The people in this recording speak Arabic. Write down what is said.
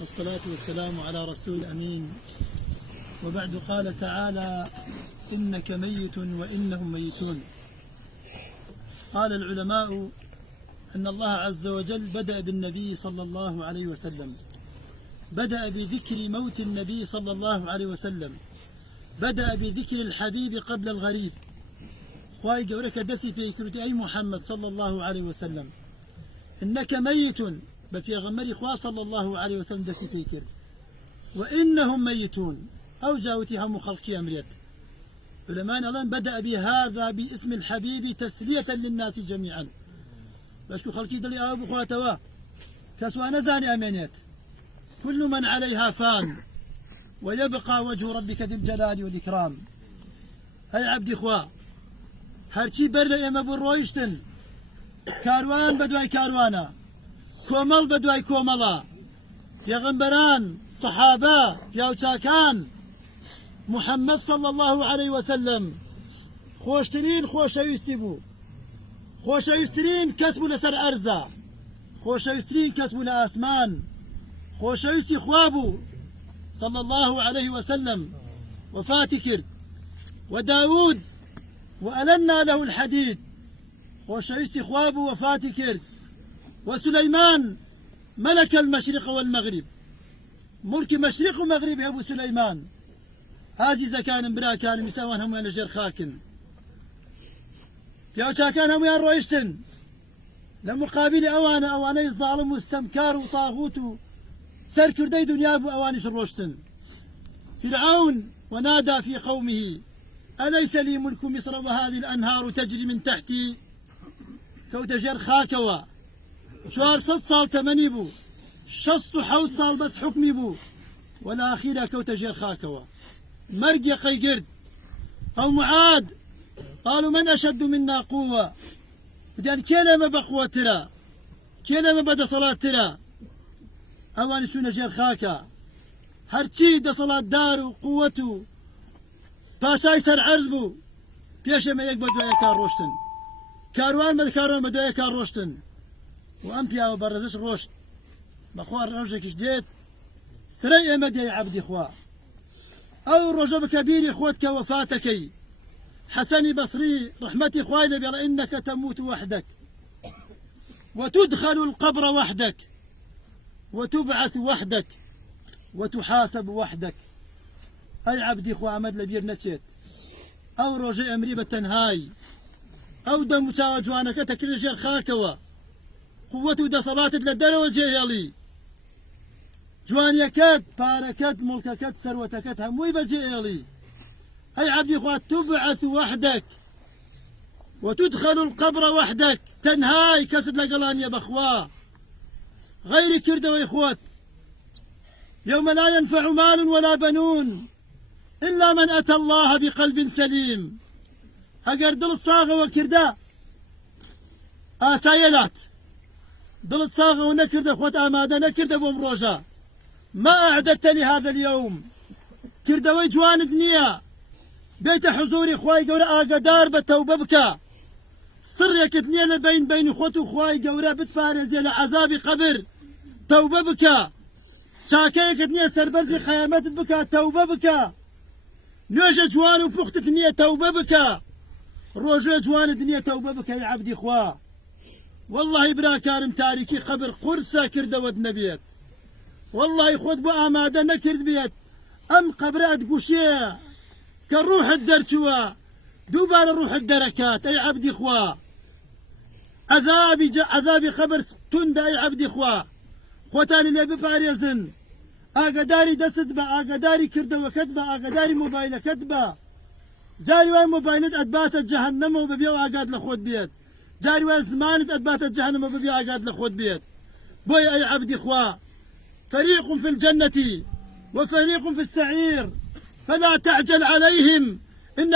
والصلاة والسلام على رسول الأمين. وبعد، قال تعالى: إنك ميت وإنهم ميتون. قال العلماء أن الله عز وجل بدأ بالنبي صلى الله عليه وسلم، بدأ بذكر موت النبي صلى الله عليه وسلم، بدأ بذكر الحبيب قبل الغريب. خواهي قولك دسي في كرتي أي محمد صلى الله عليه وسلم إنك ميت بفي غمري خواه صلى الله عليه وسلم دسي في كرت وإنهم ميتون أو جاوتها مخلقي أمريت. علماء الآن بدأ بهذا باسم الحبيب تسلية للناس جميعا. بشكو خلقي دلي أبو خواتوا كسوى نزاني أمينيت. كل من عليها فان ويبقى وجه ربك ذي الجلال والإكرام. هاي عبدي خواه هرچی بر لئیمه بر رویشتن کاروان بدوای کاروانا کومل بدوای کوملا پیغمبران صحابه پیاوچاکان محمد صلی الله علیه وسلم خوشترین خوشویستی بو، خوشویسترین کس بو لسر ارزا، خوشویسترین کس بو لآسمان، خوشویستی خوابو صلی الله علیه وسلم وفاتی کرد. وداود وألنا له الحديد وشيست خوابه وفاتي كرد. وسليمان ملك المشرق والمغرب، ملك مشرق ومغرب يا أبو سليمان. هذه إذا كان برا كان مساوان هم ينجر خاكن يا كان هم يرويشتن لمقابل أواني الظالم واستمكار وطاغوت سر كردي دنيا أبو أواني شروشتن. فرعون ونادى في قومه: أليس لي ملك مصر وهذه الأنهار تجري من تحتي؟ كوتجر خاكوا شوار 6 صال 8 بو 6 صال بس حكمي بو والأخيرة كوتجر خاكوا مرق قيقرد. قوم عاد قالوا: من أشد منا قوة؟ بدأن كلمة بقوة ترى، كلمة بدا صلاة ترى. أواني شو نجر خاكا هرچی دا صلاة دار وقوته پاشای سر عرض بو پیشم یک بدوی کار روشتن کاروان من کاروان بدوی کار روشتن و ام پیا و برزش روشت بخوار روشکش دیت سری امدی عبدی خوا او رجب كبير خوتك وفاتك. حسن بصري رحمتي خوالي بلا انك تموت وحدك وتدخل القبر وحدك وتبعث وحدك وتحاسب وحدك. أي عبدي خو عمد لبير نتشت أو روجي أمري بتنهاي أو دم جوانك تكل جير خاكوا قوته دا صلاة للدلو جيالي جوانيكات باركات ملككات ثروتكات هموي بجيالي. أي عبدي خو تبعث وحدك وتدخل القبر وحدك تنهاي كسد لقلان يا بخوا غير كردة وإخوات. يوم لا ينفع مال ولا بنون إلا من أتى الله بقلب سليم. أجر دل صاغة وكردا آسايلات دل صاغة ونكردا خوات آمادة نكردا بمروجا. ما أعددت لهذا اليوم كردا ويجوان دنيا بيت حضوري خواي قورا آقدار بتوبة بكا سر يكدنيا لبين بين خوتو خواي قورا بتفارزي لعذاب قبر توبة بكا شاكي كدنيا سربرزي خيامات بكا توبة بكا نوجه جوان وبختك نية توبة بكا روجه جوان الدنيا توبة بكا يا عبدي خوا. والله برا كارم تاريكي خبر قرصة كرده ودنا بيت والله خود بو آمادة نكرد بيت أم قبر أدقوشيه كالروح الدرشوا دوبال روح الدركات. أي عبدي خوا عذابي خبر تند. أي عبدي خوا خوتاني اللي بفاريزن آقداري دست با آقداري كرده وكتبه آقداري موبايل كتبه جاري وين موبايلت أدبات الجهنم وببيع آقاد لخود بيت جاري وين زمانت أدبات الجهنم وببيع آقاد لخود بيت. بوي أي عبدي خوا فريق في الجنة وفريق في السعير فلا تعجل عليهم